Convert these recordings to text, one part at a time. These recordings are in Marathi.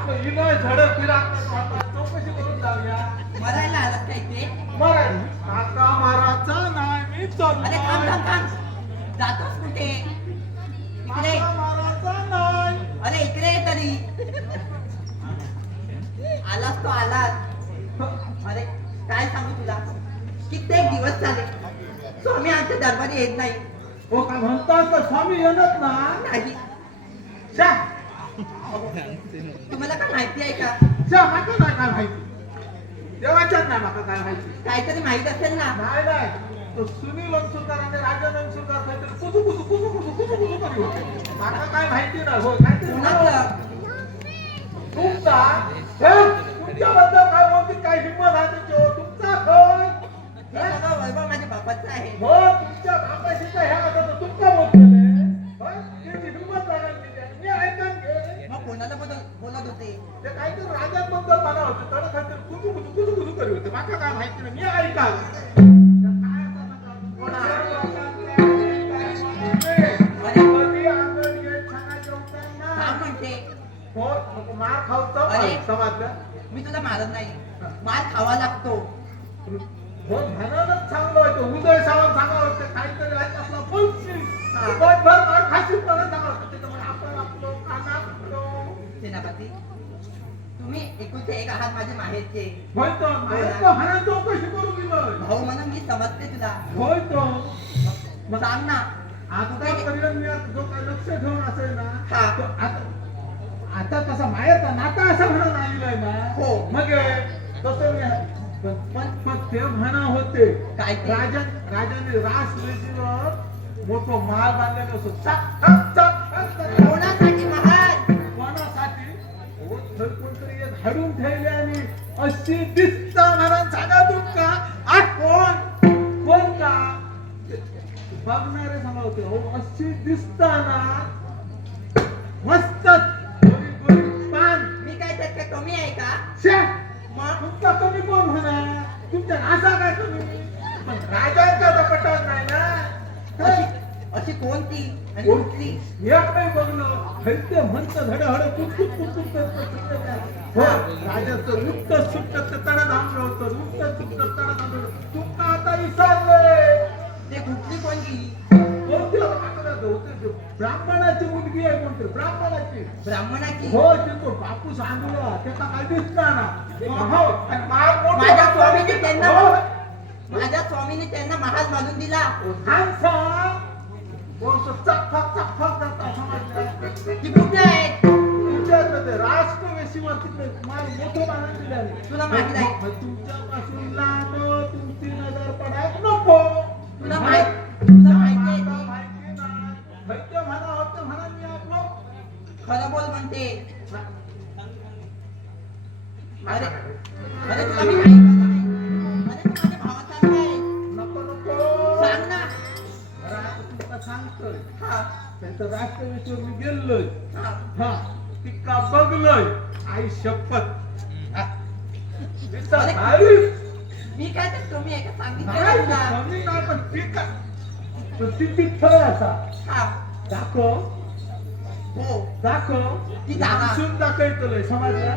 आपलं इलय झडप फिरा चौकशी करून जाऊया. मरायला आलात काय ते मराठी काका महाराजचा नाही मी अरे थांब थांब चाललोय थांब. जातोस कुठे? इकडे. काका महाराजचा नाही अरे इकडे ये तरी. आलास तो आलास अरे काय सांगू तुला? कित्येक दिवस झाले. स्वामी आमच्या दरबारी येत नाही. हो का म्हणतात तर स्वामी येणत ना? नाही. शा तुम्हाला काय माहिती आहे का? माका नाही काय माहिती? देवाच्याच नाही माका काय माहिती? काहीतरी माहीत असेल ना? नाही नाही. तो सुनील अंशुकर आणि राजन अंशुकर काहीतरी कुसू कुसू कुसू कुसू कुसू कुसू करी होते माका काय माहिती नाही. हो काहीतरी कुणाचं? तुमचा हे तुमच्याबद्दल काय बोलते काय हिंमत आहे तुमची? हो? तुमचा खय हे सगळं वैभव माझ्या बापाचं आहे. हो तुमच्या बापाशी तर ह्या आता तुमचा बोलतोय बोलत होते. ते काहीतरी राजांबद्दल मला होतं. तर काहीतरी कुजू कुजू कुजू कुजू करी होते. माका काय माहिती नाही. मी ऐका मार. समाजला. मी तुला मारत नाही. मार खावा लागतो. हो एकुलते एक आहात माझे माहेरचे होय तो माहीत तो हाना चौकशी करू गेलोय भाऊ म्हणून मी समजते तुला. होय तो मग सांग ना. आतापर्यंत मी? आता जो काही लक्ष ठेवून असेल ना हा. तो आता आता तसा मायाचा नाता असा म्हणून आलेलाय ना. हो. मग तसं मी पण पण- पण ते म्हणा होते. काय? राजन राजाने रास वेशीवर मोठं महाल बांधलेलं असतो चाक चाक चाक हाडून ठेवले आणि अशी दिसता म्हणा सांगा तुमका आ कोण कोण का बघणारे सांगा होते हो अशी दिसताना मस्त पान मी काय कमी आहे का शे मग तुमचा कमी कोण म्हणा तुमच्या नासा काय पण राजांचा तर पटत नाही ना अशी कोणती आणि कोण? कुठली एक नाही बघलं हलते म्हणतं धड हड कुटकुट कुटकुट हो राजाचं उक्त सुट्ट तडा थांबलं होतं उक्त सुट्ट तडा थांबलं तुमका आता विसरलंय ते कुठली कोणती? ब्राह्मणाची मुलगी आहे कोणती? ब्राह्मणाची. ब्राह्मणाची? हो ते तो बापू सांगला त्याचा काय दिसणार ना हो मोठं माझ्या स्वामीने त्यांना हो. माझ्या स्वामीने त्यांना महाल बांधून दिला. समजलं ती कुठे आहेत? तुमच्याकडे ते राष्ट्रवेशीवर तिकडे माल मोठं बांधून दिल्याने. तुला माहिती नाही. मग तुमच्यापासून लांब तुमची नजर पडायला नको. तुला माहित- तुला माहिती आहे मला ते. माहिती नाही. वैद्य म्हणा होतं म्हणा मी आपलं खरं बोल म्हणते. अरे अरे तुला मी नाही. अरे तू माझ्या भावासारखा आहे. नको नको. सांग ना. तुमचा सांगतोय. हा. त्यांचं मी गेलोय. हा. हा ती का बघलोय. आई शपथ. अरे. मी काय तर कमी आहे का? सांगितलं ना तुला ती तिथं असा हा. दाखव. हो. दाखव. ती दाखवतोय समाजला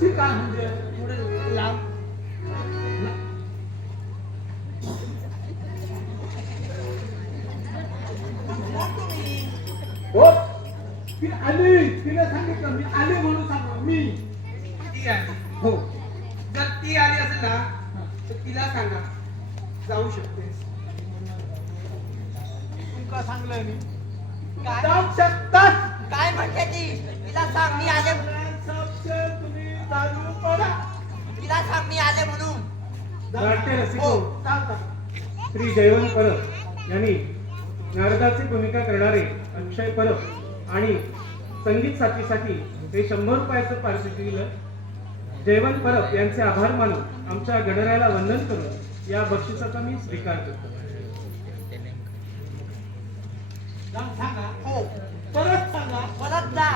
काय म्हणजे लांब? हो. ती आली. तिला सांगितलं. मी आली म्हणून सांग मी. ती आली. हो. जर ती आली असेल ना तर तिला सांगा. जाऊ शकतेस तुमका सांगलं मी. काय जाऊ शकतात. काय म्हणते ती? तिला सांग. मी आले. तुम्ही चालू करा तिला सांग मी आले म्हणून. हो. चालता. श्री जयवंत परब यांनी नारदाची भूमिका करणारे अक्षय परब आणि संगीत साथीसाठी हे शंभर रुपयाचं पारितोषिक दिलं जयवंत परब यांचे आभार मानून आमच्या गणरायाला वंदन करून या बक्षिसाचा मी स्वीकार करतो. हो. परत सांगा. परत जा.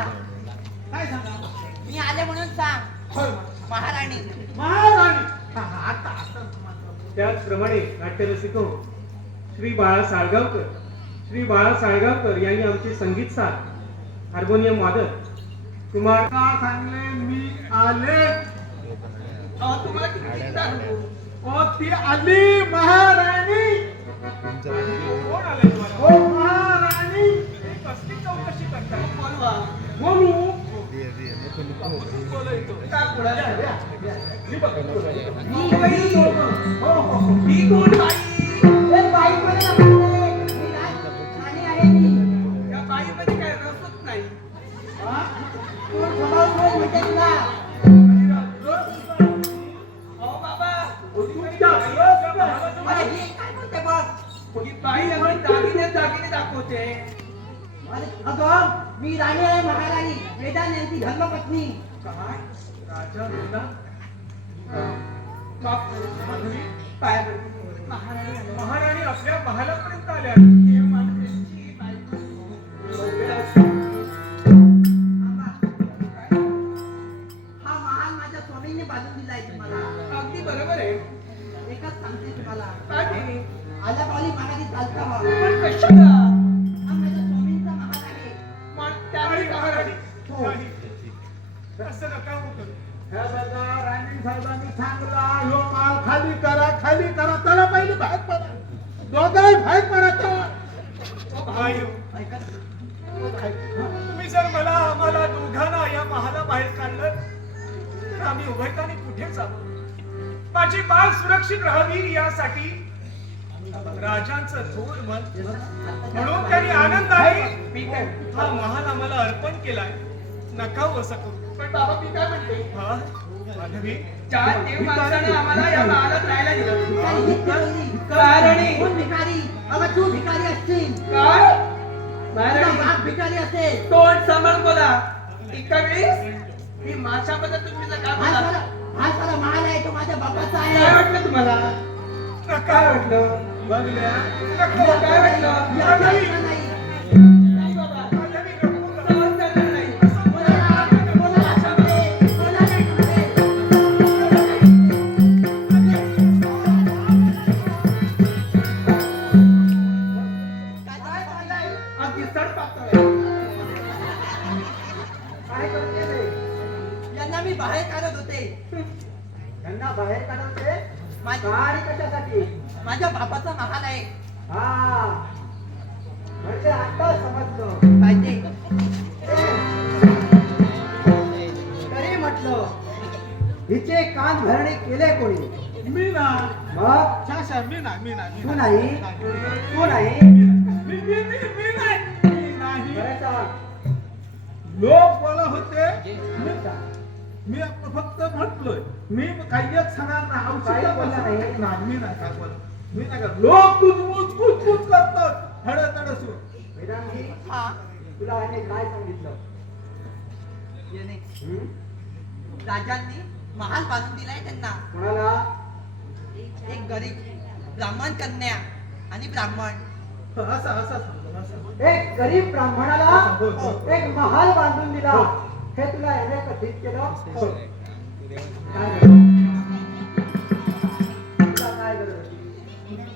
काय सांगा? मी आले म्हणून सांग. महाराणी. महाराणी. हा, हा, आता आता समजलं. त्याचप्रमाणे नाट्य रसिको श्री बाळा साळगावकर श्री बाळा साळगावकर यांनी आमचे संगीत साथ हार्मोनियम वादक कुमार का सांगले? मी आले. अहो, तुम्हाला किती चिंता नको. ओ ती आली महाराणी. कोण आले? तुम्हाला ओ महाराणी. कसली चौकशी करताय? बोलवा बोलू बाई, काय रसच नाही बाबा दागिने दागिने दाखवते अगं मी राणी आहे महाराणी वेदान यांची धर्मपत्नी काय राजा वेदा माफ. माधवी पाया. महाराणी. महाराणी आपल्या महालापर्यंत आल्या असं नका करू. ह्या बघा राणी साहेबांनी सांगला ह्यो माल खाली करा खाली करा त्याला पहिले बाहेर पडा. दोघाही बाहेर पडा तुम्ही जर मला आम्हाला दोघांना या महाला बाहेर काढलं तर आम्ही उभयताने कुठे जाऊ? माझी बाळ सुरक्षित राहावी यासाठी राजांचं थोर मन म्हणून त्यांनी मी काय हा महाल आम्हाला अर्पण केलाय. नका हो असं करू. पण बाबा मी काय म्हणते? हा? माधवी? ज्या देव माणसानं आम्हाला या महालात राहायला दिलं. भिकारी हीच ती कोण भिकारी? अगं तू भिकारी असशील. काय तुझा महाराणी बाप भिकारी असेल. तोंड सांभाळ बोला एका वेळेस ही माशाबद्दल तुम्ही जर काय हा बोला हा आहे तो माझ्या बापाचा काय आहे वाटलं तुम्हाला? नका. काय वाटलं? बघल्या नको, काय वाटलं? या कशासाठी? माझ्या बापाचा महाल आहे. हा. म्हणजे आता समजलं. पाहिजे. तरी म्हटलं हिचे कान भरणे केले कोणी? मी ना. मग? शाशा मी ना मी ना मी तू. नाही? तू नाही? मी मी मी मी नाही. मी नाही. बरं चला. लोक मी आपलं फक्त म्हटलोय मी काही एक सांगणार ना औषध बोलला नाही. मी नाही काय बोला मी नाही लोक कुजबूज कुजबूज करतात. हड तड सुरू. वेदांगी हा. तुला याने काय सांगितलं? हं? राजांनी महाल बांधून दिलाय त्यांना. कोणाला? एक गरीब ब्राह्मण कन्या आणि ब्राह्मण. असं असं सांगतो एक गरीब ब्राह्मणाला हो, हो. एक महाल बांधून दिला. हो. हे तुला याने कथित केलं हो.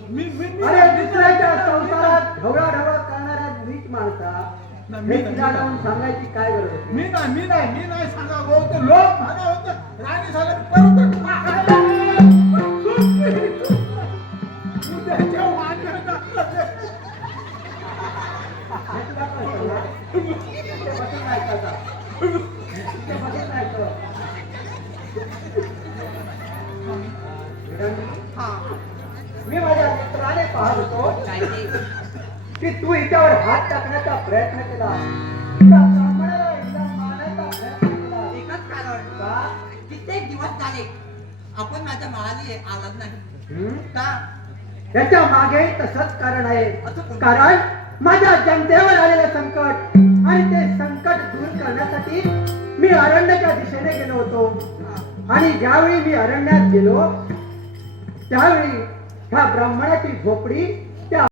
मी अरे दुसऱ्याच्या संसारात ढवळा ढवळ करणाऱ्या माणसा हे तिला जाऊन सांगायची काय गरज होती मी नाही मी नाही मी नाही सांगा लोक म्हणा होतं राणी झालं परत उद्याच्या वांग्याचा मी माझ्या मित्राने पाहत होतो की तू हिच्यावर हात टाकण्याचा प्रयत्न केला. ब्राह्मणाला मारण्याचा प्रयत्न केला. एकच कारण. का? कित्येक दिवस झाले आपण माझ्या माळाली आलात नाही? का? याच्या मागे तसंच कारण आहे? कारण माझ्या जनतेवर आलेलं संकट. आणि ते संकट दूर करण्यासाठी मी अरण्याच्या दिशेने गेलो होतो. आणि ज्यावेळी मी अरण्यात गेलो त्यावेळी ह्या ब्राह्मणाची झोपडी त्या